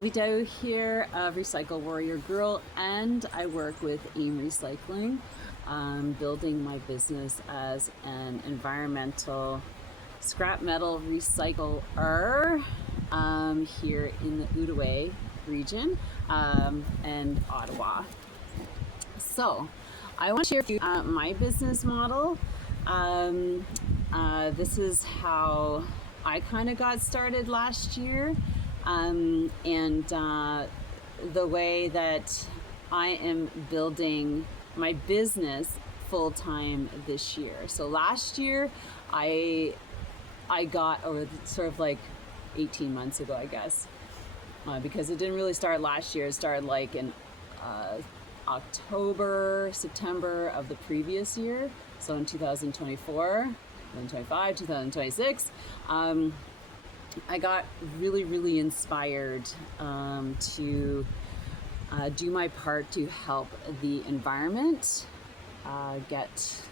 Vidau here of Recycle Warrior Girl, and I work with AIM Recycling, building my business as an environmental scrap metal recycler here in the Outaouais region and Ottawa. So I want to share with you my business model. This is how I kind of got started last year. The way that I am building my business full-time this year. So last year I got, or sort of like 18 months ago, I guess, because it didn't really start last year. It started like in October, September of the previous year. So in 2024, 2025, 2026, I got really inspired to do my part to help the environment, get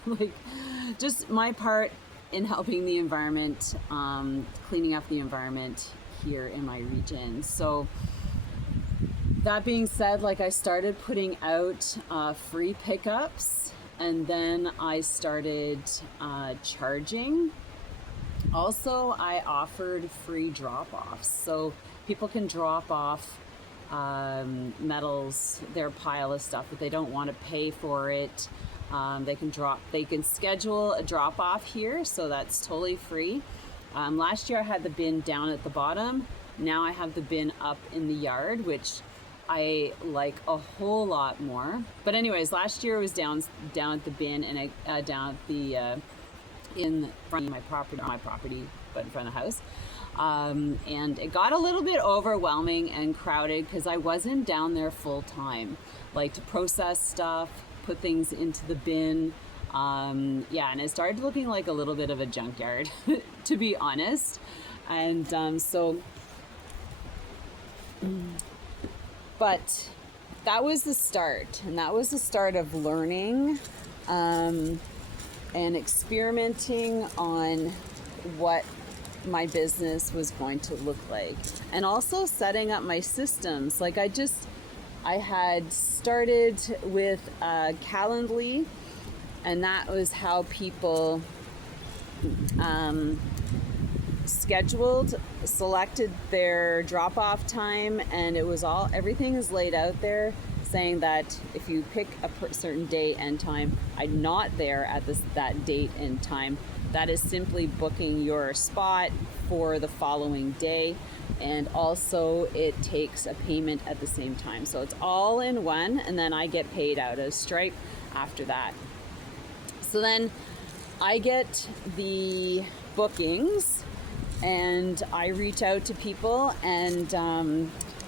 just my part in helping the environment, cleaning up the environment here in my region. So that being said, I started putting out free pickups, and then I started charging. Also, I offered free drop-offs, so people can drop off metals, their pile of stuff, if they don't want to pay for it. They can schedule a drop-off here, so that's totally free. Last year I had the bin down at the bottom. Now I have the bin up in the yard, which I like a whole lot more. But anyways, last year it was down at the bin and down at the in front of my property, but in front of the house. And it got a little bit overwhelming and crowded because I wasn't down there full time, to process stuff, put things into the bin. And it started looking like a little bit of a junkyard, to be honest. And but that was the start, and that was the start of learning and experimenting on what my business was going to look like, and also setting up my systems. I had started with Calendly, and that was how people selected their drop-off time, and everything is laid out there, saying that if you pick a certain day and time, I'm not there at that date and time. That is simply booking your spot for the following day, and also it takes a payment at the same time. So it's all in one, and then I get paid out of Stripe after that. So then I get the bookings, and I reach out to people, and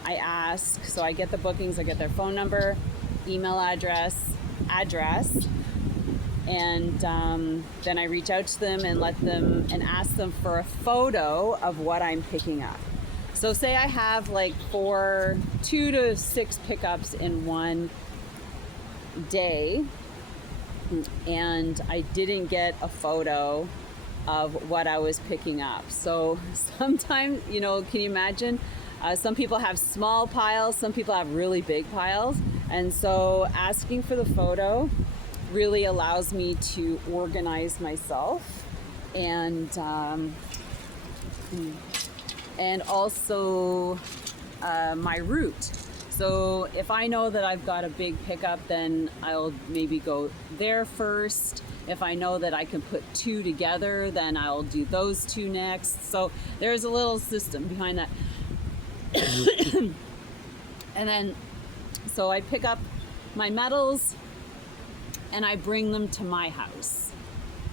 I ask, so I get the bookings, I get their phone number, email address, and then I reach out to them and ask them for a photo of what I'm picking up. So say I have 2 to 6 pickups in one day, and I didn't get a photo of what I was picking up. So sometimes, can you imagine? Some people have small piles, some people have really big piles. And so asking for the photo really allows me to organize myself and also my route. So if I know that I've got a big pickup, then I'll maybe go there first. If I know that I can put 2 together, then I'll do those 2 next. So there's a little system behind that. And then, so I pick up my metals and I bring them to my house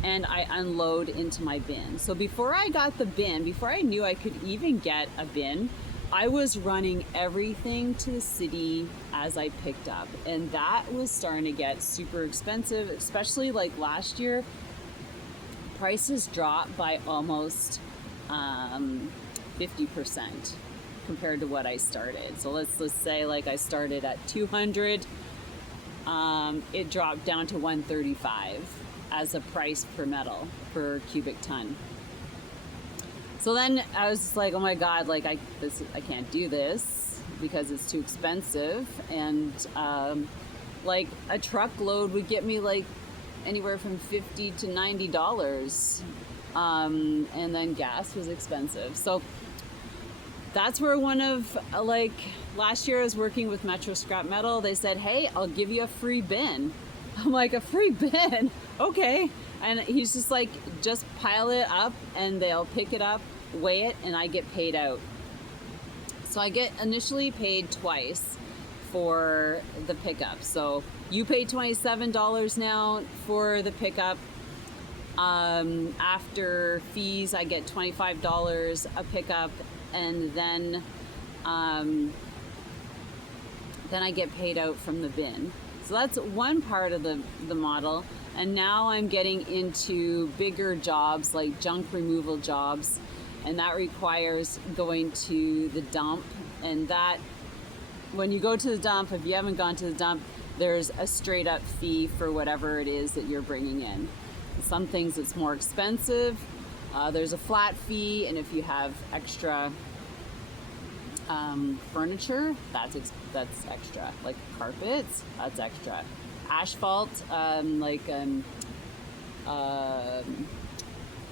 and I unload into my bin. So before I got the bin, before I knew I could even get a bin, I was running everything to the city as I picked up, and that was starting to get super expensive, especially last year. Prices dropped by almost 50% compared to what I started. So let's say I started at 200, it dropped down to 135 as a price per metal per cubic ton. So then I was just like, oh my God, I can't do this. because it's too expensive. And like a truckload would get me like anywhere from $50 to $90. And then gas was expensive. So that's where one of, like, last year I was working with Metro Scrap Metal. They said, hey, I'll give you a free bin. I'm like, a free bin? Okay. And he's just like, just pile it up and they'll pick it up, weigh it, and I get paid out. So I get initially paid twice for the pickup. So you pay $27 now for the pickup. After fees, I get $25 a pickup, and then I get paid out from the bin. So that's one part of the model. And now I'm getting into bigger jobs, like junk removal jobs, and that requires going to the dump. And that, when you go to the dump, if you haven't gone to the dump, there's a straight up fee for whatever it is that you're bringing in. Some things it's more expensive. There's a flat fee, and if you have extra furniture, that's extra. Like carpets, that's extra. Asphalt,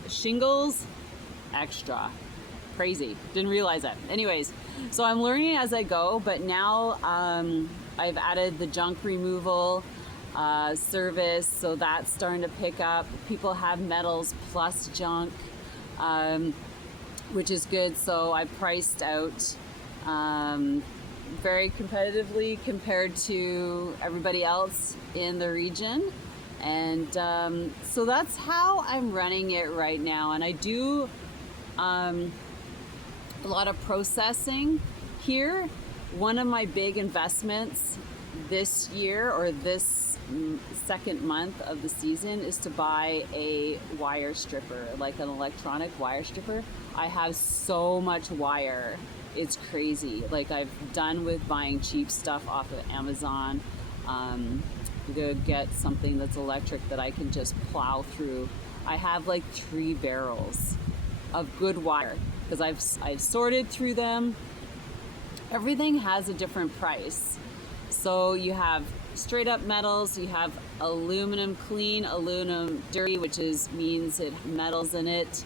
shingles, extra. Crazy. Didn't realize that. Anyways, so I'm learning as I go, but now I've added the junk removal service, so that's starting to pick up. People have metals plus junk, which is good. So I priced out very competitively compared to everybody else in the region. And so that's how I'm running it right now. And I do a lot of processing here. One of my big investments this year, or this second month of the season, is to buy a wire stripper, like an electronic wire stripper. I have so much wire. It's crazy. Like, I've done with buying cheap stuff off of Amazon. To get something that's electric that I can just plow through. I have like 3 barrels of good wire because I've sorted through them. Everything has a different price. So you have straight up metals, you have aluminum clean, aluminum dirty, which means it has metals in it.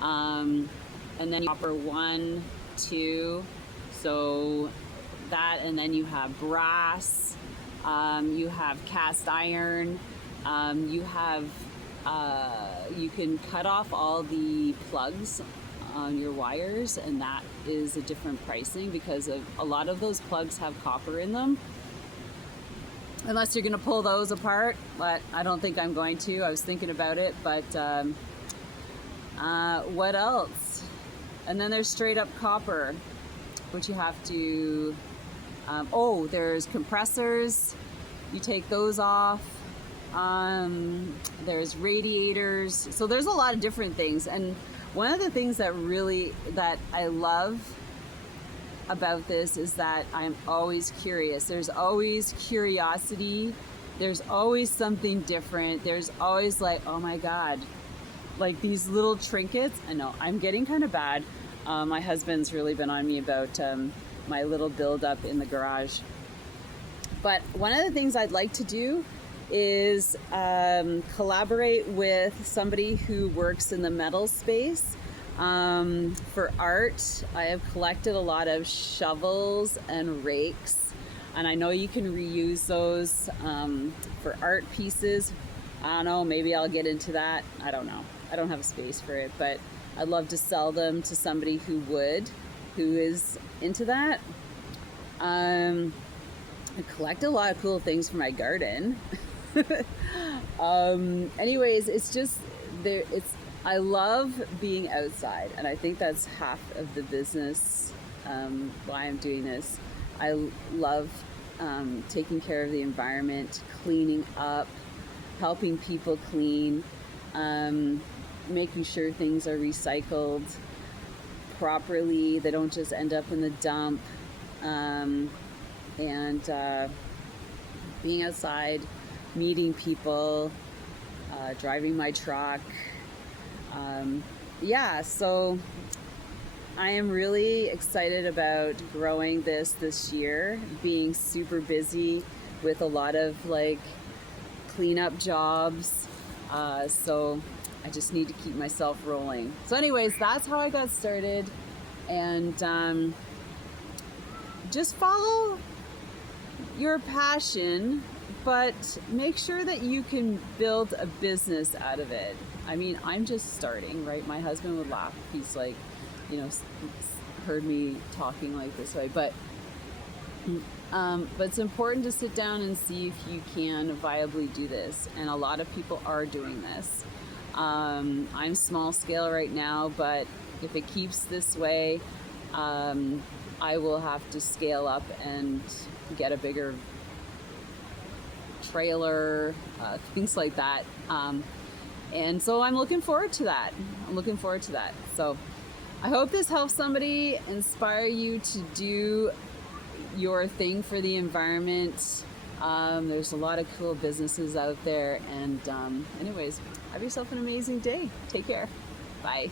And then copper 1, 2, so that, and then you have brass, you have cast iron, you can cut off all the plugs on your wires, and that is a different pricing because a lot of those plugs have copper in them. Unless you're going to pull those apart, but I don't think I'm going to. I was thinking about it, but what else? And then there's straight up copper, which you have to, there's compressors. You take those off. There's radiators. So there's a lot of different things. And one of the things that I love about this is that I'm always curious. There's always curiosity. There's always something different. There's always like, oh my God, like these little trinkets. I know I'm getting kind of bad. My husband's really been on me about my little buildup in the garage. But one of the things I'd like to do is collaborate with somebody who works in the metal space. For art, I have collected a lot of shovels and rakes, and I know you can reuse those for art pieces. I don't know, maybe I'll get into that. I don't know. I don't have a space for it, but I'd love to sell them to somebody who is into that. I collect a lot of cool things for my garden. Anyways, it's just there. I love being outside, and I think that's half of the business, why I'm doing this. I love taking care of the environment, cleaning up, helping people clean, making sure things are recycled properly. They don't just end up in the dump, and being outside, meeting people, driving my truck. So I am really excited about growing this year, being super busy with a lot of like cleanup jobs. So I just need to keep myself rolling. So anyways, that's how I got started. And just follow your passion, but make sure that you can build a business out of it. I mean, I'm just starting, right? My husband would laugh. He's like, you know, heard me talking like this way, but it's important to sit down and see if you can viably do this. And a lot of people are doing this. I'm small scale right now, but if it keeps this way, I will have to scale up and get a bigger trailer, things like that. And so I'm looking forward to that. So I hope this helps somebody, inspire you to do your thing for the environment. There's a lot of cool businesses out there. And anyways, have yourself an amazing day. Take care. Bye.